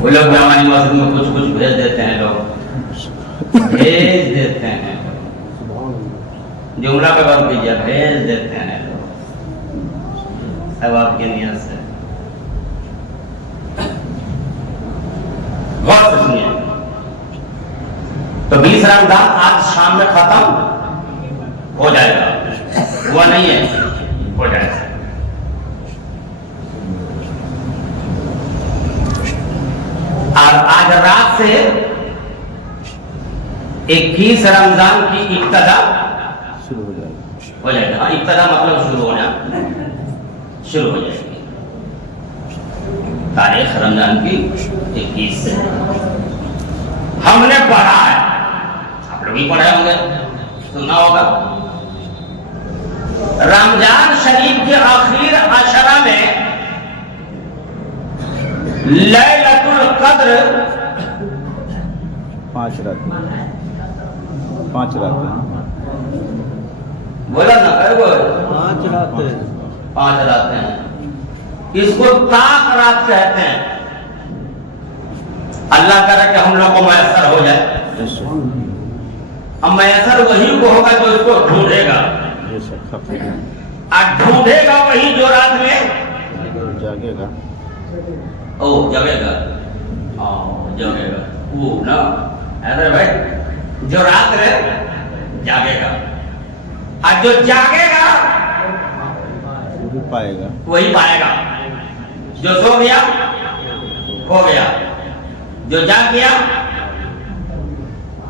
वो लोग भी हमारी मस्जिद में कुछ कुछ भेज देते हैं, लोग भेज देते हैं, जुमला पे गौर कीजिए, भेज देते हैं लोग सब आपकी नियत से। गौर से सुनिए, तो 20 रमजान आज शाम में खत्म हो जाएगा, हुआ नहीं है, हो जाएगा। और आज रात से 21 रमजान की इब्तिदा शुरू हो जाएगा। हो जाएगा। हाँ, इब्तिदा मतलब शुरू होना, शुरू हो जाएगी। तारीख रमजान की 21 से हमने पढ़ा है, आप लोग भी पढ़े होंगे, सुना होगा। रमजान शरीफ के आखिर अशरा में लैलतुल कद्र 5 रात, 5 रात बोला ना, कर बोल 5 रात हैं। इसको ताक रात कहते हैं। अल्लाह करे कि हम लोग को मैसर हो जाए। अब मैसर वही को होगा जो इसको ढूंढेगा, और ढूंढेगा वही जो रात में जागेगा। ओ जगेगा, जगेगा वो ना, ऐसा भाई, जो रात में जागेगा, और जो जागेगा वही पाएगा, वही पाएगा। जो सो गया हो गया, जो जाग गया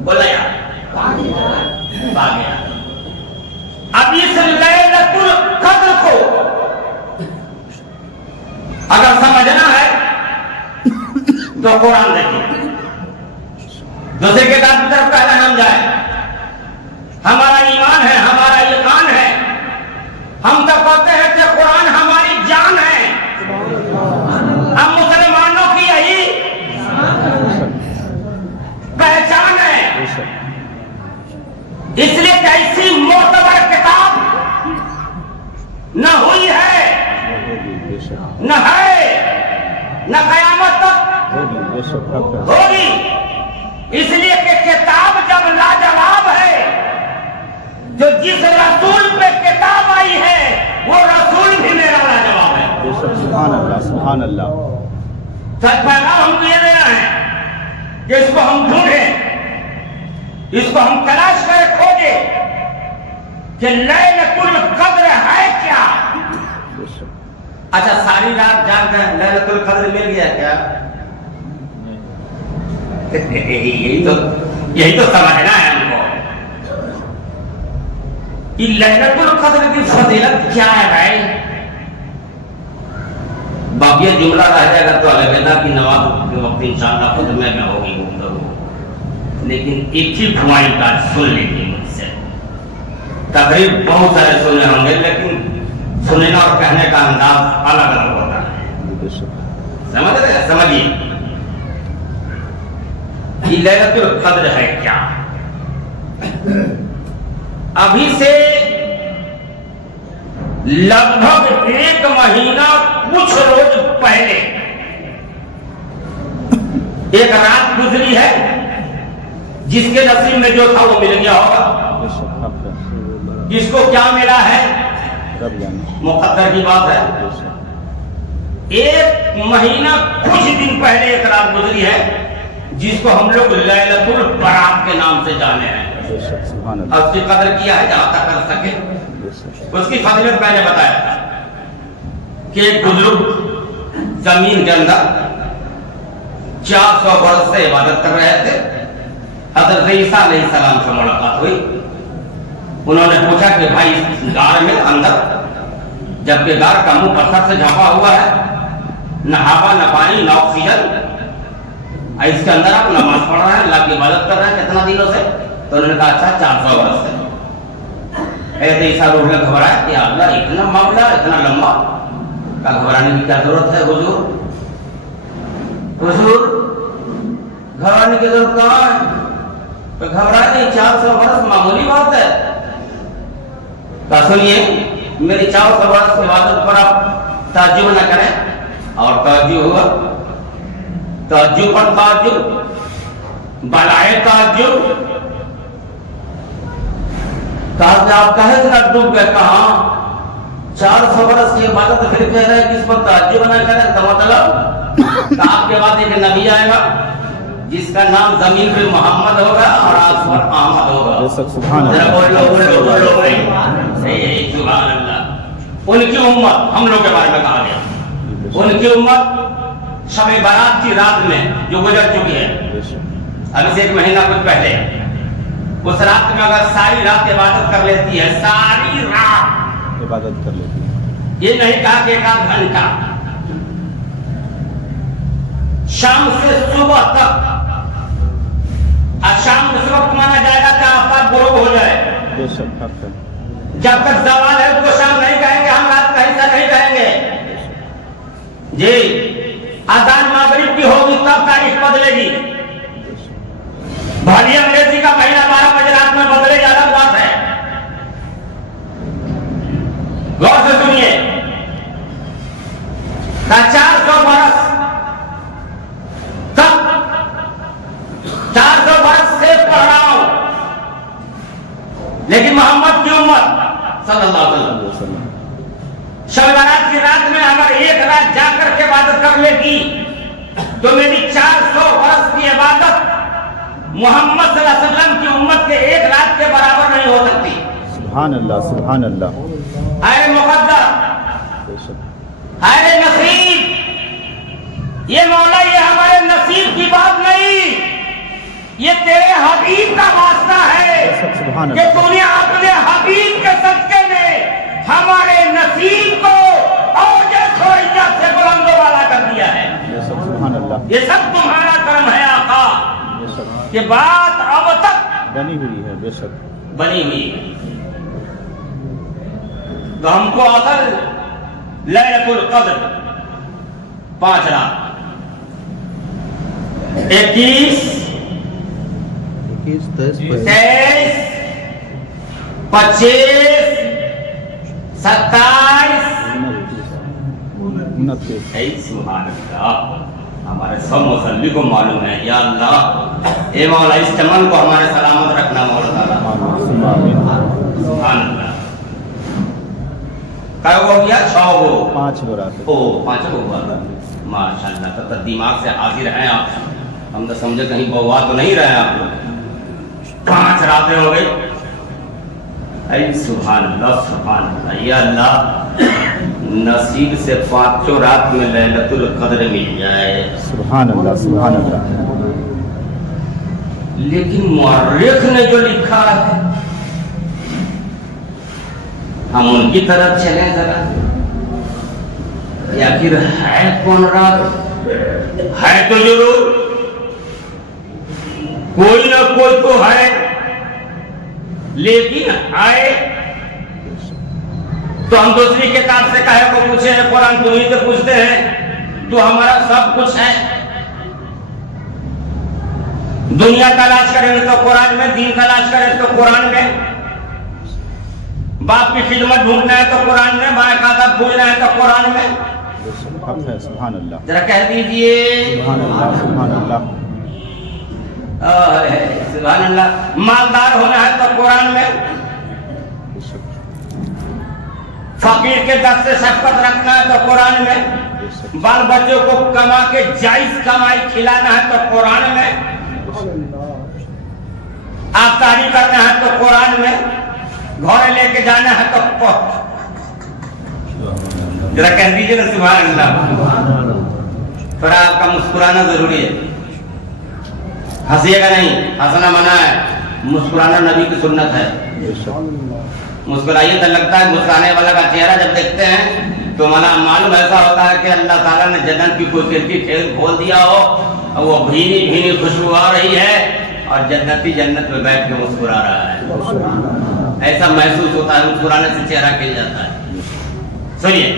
बोला यार पा गया। अब इस लैलतुल कद्र को अगर समझना है तो कुरान देखिए। दूसरे किताब की तरफ पहला नाम जाए। हमारा ईमान है, हमारा यकीन है, हम तो कहते हैं कि कुरान हमारी जान है। हम मुसलमानों की यही पहचान है। इसलिए कैसी मोतबर किताब न हुई है, न है, न कयामत तक होगी। इसलिए कि किताब जब लाजवाब है, जो जिस रसूल पे किताब आई है वो रसूल भी मेरा लाजवाब है। सुभान अल्लाह, सुभान अल्लाह। सच पैगाम हम दे रहे हैं कि इसको हम ढूंढें, इसको हम तलाश कर खोजे कि लैलतुल कद्र है क्या। अच्छा, सारी रात जाग गए, लैलतुल कद्र मिल गया क्या? यही तो समझना है हमको। ये लैलतुल कद्र की फजीलत क्या है भाई? बाकी ये जुमला रह जाएगा तो अलग की नमाज के वक्त इंशाअल्लाह खुद में होगी गुफ्तगू, लेकिन एक ही पॉइंट आज सुन लीजिए मुझसे। तकरीब बहुत सारे सुने होंगे, लेकिन सुनना और कहने का अंदाज अलग अलग होता है। समझ रहे? समझिए, ये लैलतुल कद्र है क्या? अभी से लगभग 1 महीना कुछ रोज पहले एक रात गुजरी है, जिसके नसीब में जो था वो मिल गया होगा। किसको क्या मिला है मुकद्दर की बात है। 1 महीना कुछ दिन पहले एक रात गुजरी है, जिसको हम लोग लैलतुल बरात के नाम से जाने हैं। उसकी कदर किया है जहां तक कर सके। उसकी फजीलत मैंने बताया था कि एक बुजुर्ग जमीन के अंदर 400 वर्ष से इबादत कर रहे थे। हज़रत ईसा अलैहिस्सलाम से मुलाकात हुई। उन्होंने पूछा कि भाई इस गार में अंदर, जबकि गार का मुंह पत्थर से झांपा हुआ है, न हवा न पानी न ऑक्सीजन, इसके अंदर आप नमाज पढ़ रहे हैं, अल्लाह की इबादत कर रहे हैं कितना दिनों से? तो उन्होंने कहा अच्छा 400 वर्ष से। ऐसे ईसा रूह में घबराया कि अल्लाह इतना मामला, इतना लंबा, का घबराने की क्या जरूरत है? हुजूर घबराने की जरूरत कहाँ है? तो घबराए नहीं, 400 वर्ष मामूली बात है। तो सुनिए, मेरी 400 वर्ष की इबादत पर आप ताज्जुब न करें। और तवज्जो हुआ, तवज्जो पर तवज्जो, बलाए तवज्जो। कहा आप कहे ना डूब गए, कहा 400 बरस की इबादत फिर कह रहे हैं किस पर तवज्जो बना कर रहे, तो मतलब आपके बाद एक नबी आएगा जिसका नाम जमीन पे मोहम्मद होगा और आसमान अहमद होगा। सुभान जरा अल्लाह, बोलो सही है, सुभान अल्लाह। उनकी उम्मत हम लोग के बारे में कहा गया, उनकी उम्मत शब बारात की रात में जो गुजर चुकी है, अभी से 1 महीना कुछ पहले, उस रात में अगर सारी रात इबादत कर लेती है, सारी रात इबादत कर लेती है, ये नहीं कहा कि 1 घंटा, शाम से सुबह तक, शाम उस वक्त माना जाएगा कि आफ्ताब गुरूब हो जाए, बेशक हक है, जब तक सवाल है उसको शाम नहीं कहेंगे, हम रात का हिस्सा नहीं कहेंगे जी। अजान मगरिब की होगी तब तारीख बदलेगी, भली अंग्रेजी का महीना 12 बजे रात में बदले, अलग बात है। गौर से सुनिए, 400 बरस तक, 400 बरस से पढ़ रहा हूं, लेकिन मोहम्मद की उम्मत सल्लल्लाहु अलैहि वसल्लम शब बारात की रात में अगर एक रात जाकर के इबादत कर लेगी तो मेरी 400 बरस की इबादत मोहम्मद सल्लल्लाहु अलैहि वसल्लम की उम्मत के एक रात के बराबर नहीं हो सकती। सुभान अल्लाह, सुभान अल्लाह, अरे मुकद्दर, बेशक अरे नसीब, ये मौला ये हमारे नसीब की बात नहीं, ये तेरे हबीब का वास्ता है सुभान कि अल्लाह, तूने अपने हबीब के सदके में हमारे नसीब को और देखो इज्जत से बुलंदो वाला कर दिया है। बेशक सुभान अल्लाह, ये सब तुम्हारा कर्म है आका, बेशक कि बात अब तक बनी हुई है, बेशक बनी हुई है। तो हमको असल लैलतुल क़द्र 5 रात 21, 23, 23, 25, 27, 29 सुभान अल्लाह। हमारे सब मुसल्ली को मालूम है, या अल्लाह ए मौला इस चमन को हमारे सलामत रखना मौला ताला, सुभान अल्लाह। क्या हो गया? 6 गो, 5 हो रहा ओ 5 गो हुआ, माशाअल्लाह। तब तक दिमाग से हाजिर हैं आप, हम तो समझे कहीं बउआ तो नहीं रहे आप लोग। 5 रातें हो गई, अरे सुभान अल्लाह, सुभान अल्लाह। या अल्लाह नसीब से 5 रात में लैलतुल क़द्र मिल जाए, सुभान अल्लाह, सुभान अल्लाह। लेकिन मुअर्रिख ने जो लिखा है हम उनकी तरफ चले जरा, या फिर है कौन रात? है तो जरूर कोई ना कोई तो है, लेकिन है तो हम दूसरी किताब से काहे को पूछे हैं? कुरान तुम्हीं से पूछते हैं, तो हमारा सब कुछ है। दुनिया तलाश करेंगे तो कुरान में, दीन तलाश करें तो कुरान में, बाप की खिदमत ढूंढना है तो कुरान में, बाय खाता पूछना है तो कुरान में। हक है, सुभान अल्लाह, जरा कह दीजिए सुभान अल्लाह, सुभान अल्लाह, सुभान अल्लाह। मालदार होना है तो कुरान में, फकीर के दर से शफकत रखना है तो कुरान में, बाल बच्चों को कमा के जायज कमाई खिलाना है तो कुरान में, आफतारी करना है तो कुरान में, घोड़े लेके जाना है तो जरा कह दीजिए ना सुभान अल्लाह। थोड़ा आपका मुस्कुराना जरूरी है, हंसिएगा नहीं, हंसना मना है, मुस्कुराना नबी की सुन्नत है। मुस्कुराइए तो लगता है मुस्कुराने वाला का चेहरा जब देखते हैं तो मना मालूम ऐसा होता है कि अल्लाह ताला ने जन्नत की कोई खिड़की खोल दिया हो और वो भीनी भीनी खुशबू आ रही है और जन्नती जन्नत में बैठ के मुस्कुरा रहा है। ऐसा महसूस होता है, मुस्कुराने से चेहरा खिल जाता है। सुनिए,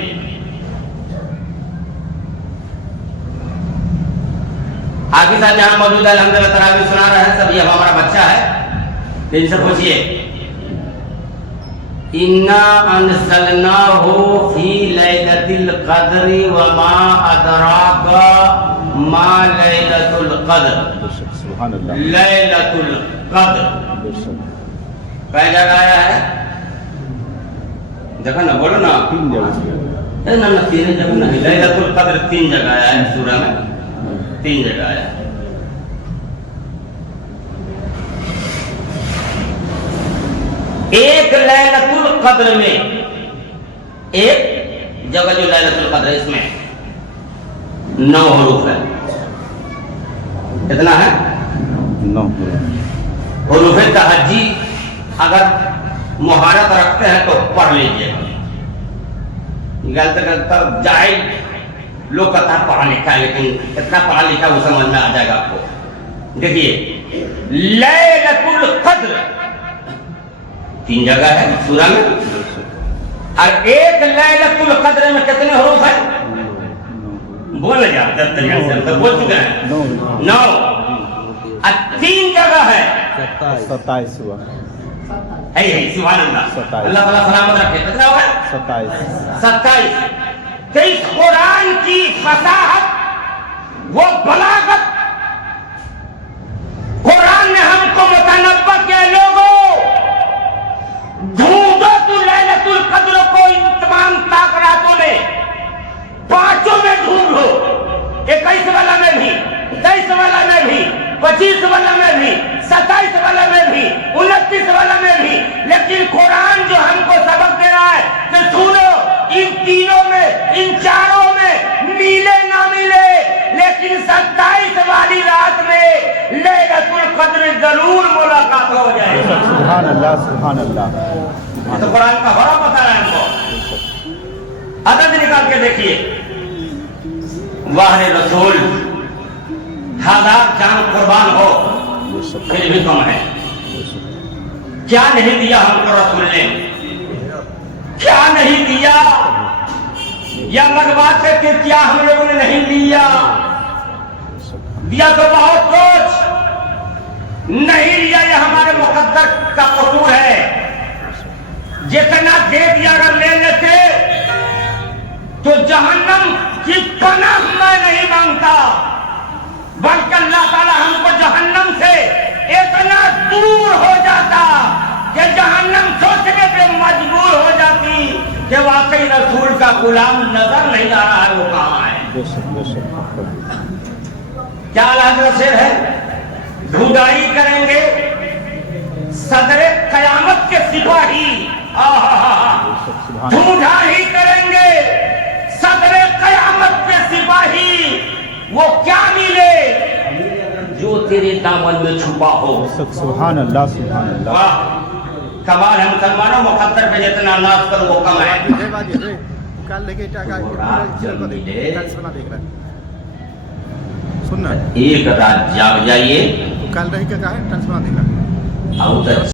हाफिज साहब यहाँ मौजूद है, अल्हम्दुलिल्लाह तरावी सुना रहे हैं सब। ये हमारा बच्चा है, इनसे पूछिए इन्ना अनज़लनाहु फी लैलतिल क़द्रि व मा अदराका मा लैलतुल क़द्र। बेशक सुभान अल्लाह लैलतुल क़द्र बेशक कई जगह आया है, देखो ना, बोलो ना। 3 जगह ना ना 3 जगह नहीं, लैलतुल क़द्र 3 जगह आया है सूरह में, 3 जगह आया है। एक लैलतुल क़द्र में, एक जगह जो लैलतुल क़द्र इसमें 9 हरूफ है। कितना है? 9 हरूफ तहज्जी अगर मुहारत रखते हैं तो पढ़ लीजिए। गलत गलत जाए लोग कहता है पढ़ा लिखा है, लेकिन कितना पढ़ा लिखा वो समझ में आ जाएगा आपको। देखिए लैलतुल क़द्र 3 जगह है सूरह में, और एक लैलतुल क़द्र में कितने हरूफ है? बोल जाते हैं, तो बोल चुके हैं 9। और 3 जगह है 27 हुआ, है सुभान अल्लाह, अल्लाह ताला सलामत रखे। कितना हुआ? 27। तो इस कुरान की फसाहत, वो बलागत, कुरान ने हमको मुतनब्बा किया, लोगों ढूंढो तू लैलतुल क़द्र को इन तमाम ताकरातों में, 5 में ढूंढ लो, 21 वाला में भी, 23 वाला में भी, 25 वाला में भी, 27 वाला में भी, 29 वाला में भी। लेकिन कुरान जो हमको सबक दे रहा है तो सुनो, इन तीनों में, इन चारों में मिले ना मिले, लेकिन 27 वाली रात में लैलतुल क़द्र जरूर मुलाकात हो जाएगी। सुभान अल्लाह सुभान अल्लाह। तो कुरान का बड़ा पता है हमको, अदद निकाल के देखिए। वाह रसूल, 1000 जान कुर्बान हो फिर भी कम है। क्या नहीं दिया हमको रसूल ने, क्या नहीं दिया, या लगवाते थे क्या हम लोगों ने नहीं दिया? दिया तो बहुत कुछ, नहीं लिया ये हमारे मुकद्दर का कसूर है। जितना दे दिया अगर ले लेते तो जहन्नम की पनाह मैं नहीं मांगता, बल्कि अल्लाह ताला हमको जहन्नम से इतना दूर हो जाता कि जहन्नम सोचने पे मजबूर हो जाती कि वाकई रसूल का गुलाम नजर नहीं आ रहा है, वो कहाँ है। क्या लाजर है? ढूंढाई करेंगे सदरे कयामत के सिपाही, ढूंढाई करेंगे सदरे कयामत के सिपाही, वो क्या मिले जो तेरे दामन में छुपा हो। सुभान अल्लाह सुभान अल्लाह। वाह कमाल है मुसलमानों, मुकद्दर पे जितना नाज करो वो कम है। सुनना एक रात जाग जाइए, कल रही क्या है, ट्रांसफर देख रहा।